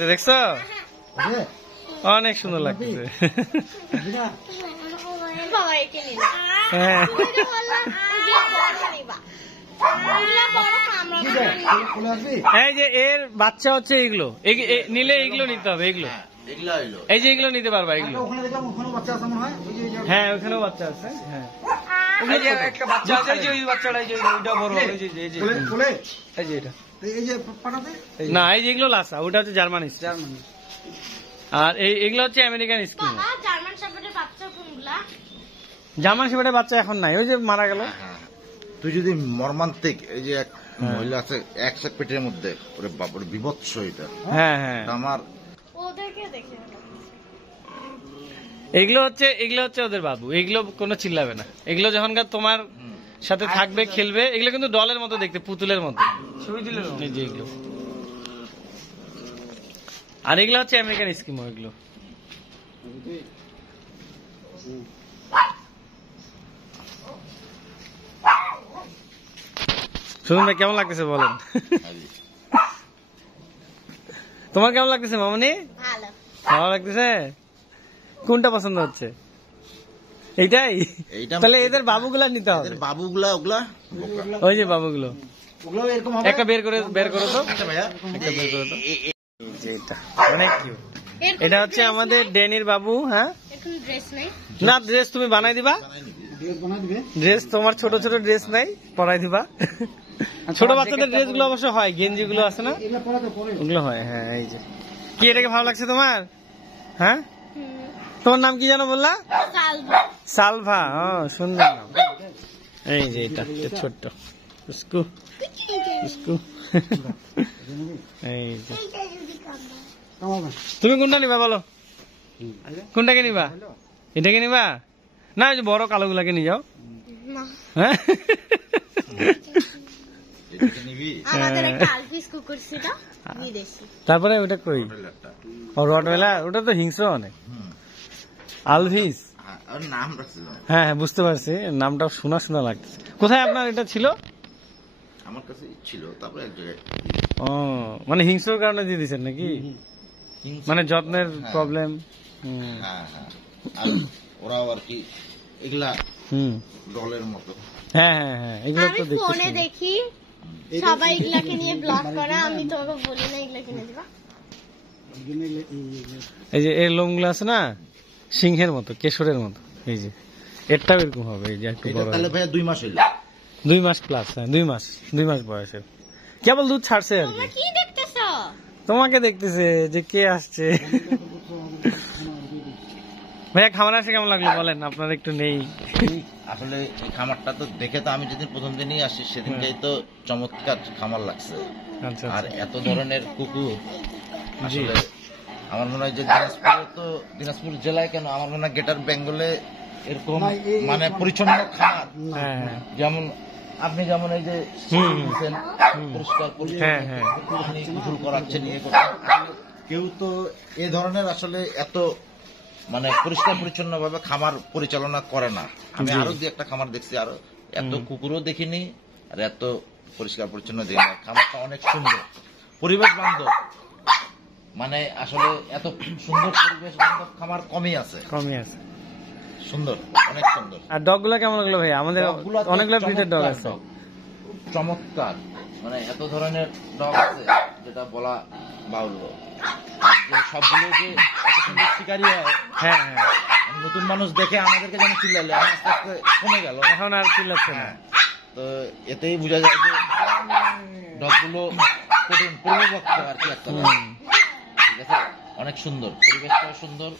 দেখছো অনেক সুন্দর লাগতেছে। এই যে এর বাচ্চা হচ্ছে এগুলো, নিলে এগুলো নিতে হবে, এগুলো এই যে এগুলো নিতে পারবা এগুলো। হ্যাঁ ওখানেও বাচ্চা আছে। হ্যাঁ একটা বাচ্চা আছে, ওই বাচ্চাটা ওইটা বড়, এই যে এটা না, এই যে এগুলো লাসা, ওটা হচ্ছে জার্মান, আর এগুলো হচ্ছে আমেরিকান স্কিম। জার্মান শেফার্ডের বাচ্চা এখন নাই, ওই যে মারা গেল। তুই যদি মর্মান্তিক, এই যে এক মহিলা আছে এক পেটের মধ্যে, ওরে বাপরে বিভৎস এটা। হ্যাঁ হ্যাঁ আমার এগুলো হচ্ছে ওদের বাবু, এগুলো কোনো চিল্লাবে না, এগুলো যখনকার তোমার সাথে থাকবে খেলবে, এগুলো কিন্তু ডলের মতো দেখতে, পুতুলের মতো। এগুলো আর এগুলো হচ্ছে আমেরিকান স্কিমো। এগুলো শুনুন ভাই, কেমন লাগতেছে বলেন? তোমার কেমন লাগতেছে মামনি? ভালো লাগতেছে? কোনটা পছন্দ হচ্ছে? এইটাই? তাহলে এদের বাবুগুলা নিতে হবে। বাবুগুলা ওগুলা ওই যে বাবুগুলো একটা বের করো তো, একটা বের করো তো। অনেক কিউট। এটা হচ্ছে আমাদের ড্যানির বাবু। হ্যাঁ না, ড্রেস তুমি বানাই দিবা, ড্রেস তোমার ছোট ছোট ড্রেস নাই, পরাই দিবা। ছোট বাচ্চাদের ড্রেস গুলো অবশ্য হয়, গেঞ্জি গুলো আছে না, ওগুলো হয়। হ্যাঁ এই যে কি, এটাকে ভালো লাগছে তোমার? হ্যাঁ তোমার নাম কি জানো বললা? সালভা। সুন্দর নাম। এই যে এটা ছোট্ট এই যে। তুমি কোনটা নিবা বলো? কোনটাকে নিবা? এটাকে নিবা না, এই যে বড় কালো গুলাকে নিয়ে যাও। হ্যাঁ তারপরে ওটা কই? রটওয়েলার, ওটা তো হিংস্র অনেক। আলভিস নাম রাখছিল। হ্যাঁ হ্যাঁ বুঝতে পারছি, নামটা শোনা শোনা লাগছে। কোথায় আপনার এটা ছিল? আমার কাছে ছিল, তারপরে এক জায়গায়। ও মানে হিংস্র কারণে দিয়ে দিচ্ছেন নাকি? মানে যত্নের প্রবলেম। হ্যাঁ হ্যাঁ, ওরাও আর কি এগুলা ডলের মতো। হ্যাঁ হ্যাঁ হ্যাঁ, এগুলো তো ফোনে দেখি সবাই এগুলাকে নিয়ে ব্লগ করে, আমি তোমাকে বলি না এগুলা কিনে দিবা। এই যে এর লোমগুলো আছে না, সিংহের মতো, কেশরের মতো। এই যে এরটাও এরকম হবে। এই যে একটু বড়। তাহলে ভাইয়া 2 মাস হইল। 2 মাস প্লাস। হ্যাঁ 2 মাস বয়সের, কেবল দুধ ছাড়ছে আর কি। কি দেখতেছো? তোমাকে দেখতেছে যে কে আসছে। ভাইয়া খামার আসে কেমন লাগলো বলেন? আপনার একটু নেই আসলে এই খামারটা তো দেখে তো আমি যেদিন প্রথম দিনই আসি সেদিনকেই তো চমৎকার খামার লাগছে। আচ্ছা, আর এত ধরনের কুকুর আসলে আমার মনে হয় যে দিনাজপুর জেলায় কেন, আমার মনে হয় গ্রেটার বেঙ্গলে এরকম মানে পরিচ্ছন্ন খামার, যেমন আপনি যেমন এই যে পরিষ্কার গোসল করাচ্ছেন, ইয়ে করছেন, কেউ তো এ ধরনের আসলে এত মানে পরিষ্কার পরিচ্ছন্ন ভাবে খামার পরিচালনা করে না। আমি আরো 2-1টা খামার দেখছি, আরো এত কুকুরও দেখিনি আর এত পরিষ্কার পরিচ্ছন্ন দেখি না। খামারটা অনেক সুন্দর, পরিবেশ বান্ধব, মানে আসলে এত সুন্দর পরিবেশ বান্ধব খামার কমই আছে। সুন্দর, অনেক সুন্দর। আর ডগ গুলা কেমন লাগলো ভাই? আমাদের অনেকগুলো ব্রিডের ডগ আছে, চমৎকার, মানে এত ধরনের ডগ আছে যেটা বলা বাহুল্য। সবগুলো যে এত সুন্দর শিকারী হয়, হ্যাঁ হ্যাঁ, নতুন মানুষ দেখে আমাদেরকে যেন চিল্লালে, আস্তে আস্তে কমে গেল, এখন আর চিল্লাচ্ছে না। তো এতেই বোঝা যায় যে ডগগুলো পরিপক্ক আর কি একটা। ঠিক আছে, অনেক সুন্দর, পরিবেশটাও সুন্দর,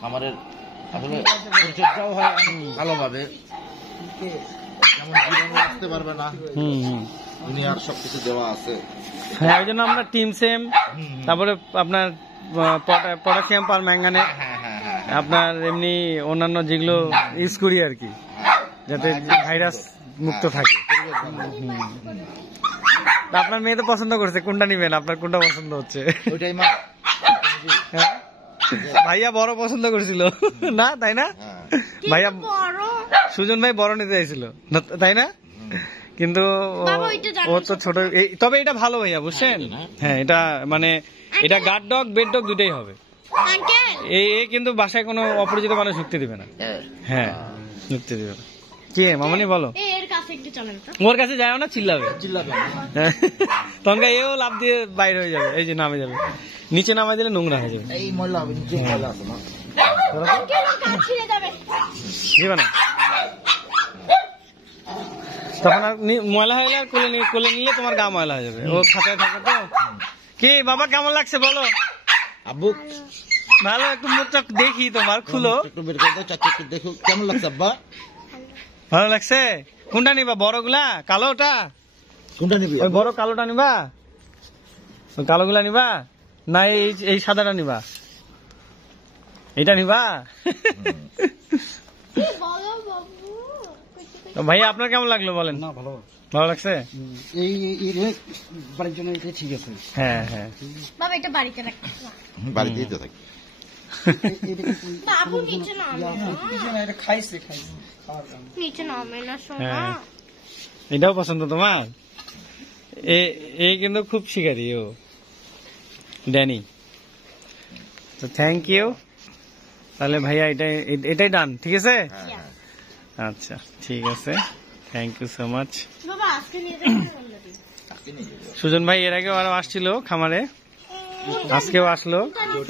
খামারের আসলে পরিচর্যাও হয় ভালোভাবে, যেমন জীবাণু আসতে পারবে না, দুনিয়ার সবকিছু দেওয়া আছে। হ্যাঁ ওই জন্য আমরা টিম সেম, তারপরে আপনার পটাশিয়াম পার ম্যাঙ্গানেট, আপনার এমনি অন্যান্য যেগুলো ইউজ করি আর কি, যাতে ভাইরাস মুক্ত থাকে। আপনার মেয়ে তো পছন্দ করছে, কোনটা নিবেন? আপনার কোনটা পছন্দ হচ্ছে? ওইটাই মা। ভাইয়া বড় পছন্দ করেছিল না, তাই না? ভাইয়া সুজন ভাই বড় নিতে চাইছিল তাই না, কিন্তু বাবা, ওইটা জানো ও তো ছোট, তবে এটা ভালো ভাইয়া বুঝছেন। হ্যাঁ, এটা মানে এটা গার্ড ডগ বেড ডগ দুটাই হবে। আঙ্কেল এই কিন্তু বাসায় কোনো অপরিচিত মানুষ ঢুকতে দিবে না। হ্যাঁ, ঢুকতে দিবে না। কি মামনি বলো? এর কাছে একটু চলেন তো। ওর কাছে যাও না, চিল্লাবে। তখন এও লাভ দিয়ে বাইরে হয়ে যাবে, এই যে নামে যাবে, নিচে নামাই দিলে নোংরা হয়ে যাবে। এই ময়লা হবে, নিচে ময়লা আছে না। আঙ্কেল ও কাজ ছিঁড়ে যাবে। দিবে না, তখন আর ময়লা হয়ে গেলে আর কোলে নিলে তোমার গা ময়লা হয়ে যাবে। ও খাতায় থাকে তো। কি বাবা কেমন লাগছে বলো? আব্বু ভালো, একটু মুখটা দেখি তোমার, খুলো। একটু বের করে দাও, চাচু একটু দেখো কেমন লাগছে আব্বা। ভালো লাগছে? কোনটা নিবা, বড়গুলা কালোটা? কোনটা নিবি? ওই বড় কালোটা নিবা, ওই কালোগুলা নিবা, না এই সাদাটা নিবা? এটা নিবা? বলো বাবু। ভাইয়া আপনার কেমন লাগলো বলেন? না ভালো, ভালো লাগছে? এই বাড়ির জন্য এটা ঠিক আছে। হ্যাঁ হ্যাঁ, বাবা এটা বাড়িতে রাখতে। বাড়িতেই তো থাকি। বাবু নিচে নামে না। এটা খাইছে খাওয়ার জন্য। নিচে নামে না সোনা। হ্যাঁ, এটাও পছন্দ তোমার? এই কিন্তু খুব শিকারী ও, ড্যানি। তো থ্যাংক ইউ। তাহলে ভাইয়া এটাই ডান, ঠিক আছে? আচ্ছা ঠিক আছে, থ্যাংক ইউ সো মাচ। বাবা আজকে নিয়ে যাবেন অন্যদিন। সুজন ভাই এর আগেও আরো আসছিল খামারে, আজকেও আসলো।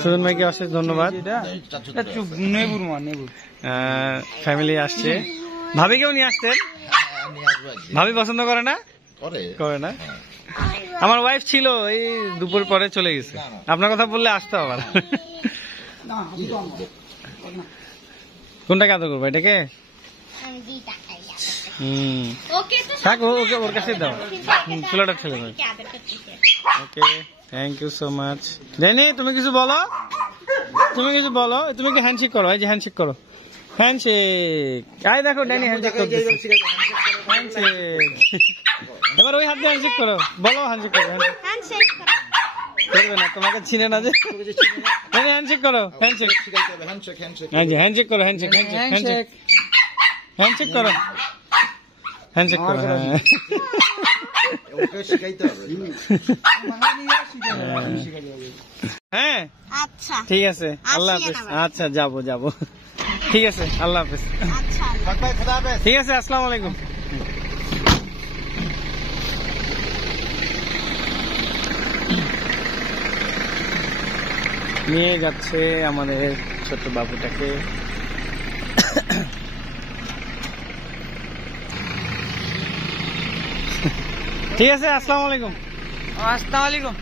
সুজন ভাইকে অশেষ ধন্যবাদ। নেবুর মা নেবুর ফ্যামিলি আসছে, ভাবিকেও নিয়ে আসতেন। ভাবি পছন্দ করে না? করে না? আমার ওয়াইফ ছিল, এই দুপুর পরে চলে গেছে। আপনার কথা বললে আসতো আবার। কোনটাকে আদর করবো, এটাকে? আমি দিই টাকা ইয়াতে। হুম, ওকে তো থাক, ওকে ওর কাছে দাও। চুলাটা ছেলে দাও। কি আদর করতেছে। Okay, thank you so much. Danny তুমি কিছু বলো, তুমি কিছু বলো। তুমি কি হ্যান্ডশেক করো, এই যে হ্যান্ডশেক করো, হ্যান্ডশেক। আই দেখো ড্যানি হ্যান্ডশেক করতেছে, হ্যান্ডশেক। এবার ওই হাত দিয়ে হ্যান্ডশেক করো, বলো হ্যান্ডশেক করো। হ্যান্ডশেক করো। করবে না, তোমাকে চিনে না যে। হ্যান্ডশেক করো, হ্যান্ডশেক। হ্যাঁ জি, হ্যান্ডশেক করো, হ্যান্ডশেক হ্যান্ডশেক হ্যান্ডশেক করো, হ্যান্ডশেক করো। হ্যাঁ, হ্যাঁ আচ্ছা ঠিক আছে, আল্লাহ হাফেজ। আচ্ছা যাবো, ঠিক আছে, আল্লাহ হাফেজ। আচ্ছা ঠিক আছে, আসসালামু আলাইকুম। নিয়ে যাচ্ছে আমাদের ছোট বাবুটাকে। ঠিক আছে, আসসালামু আলাইকুম। আসসালামু আলাইকুম।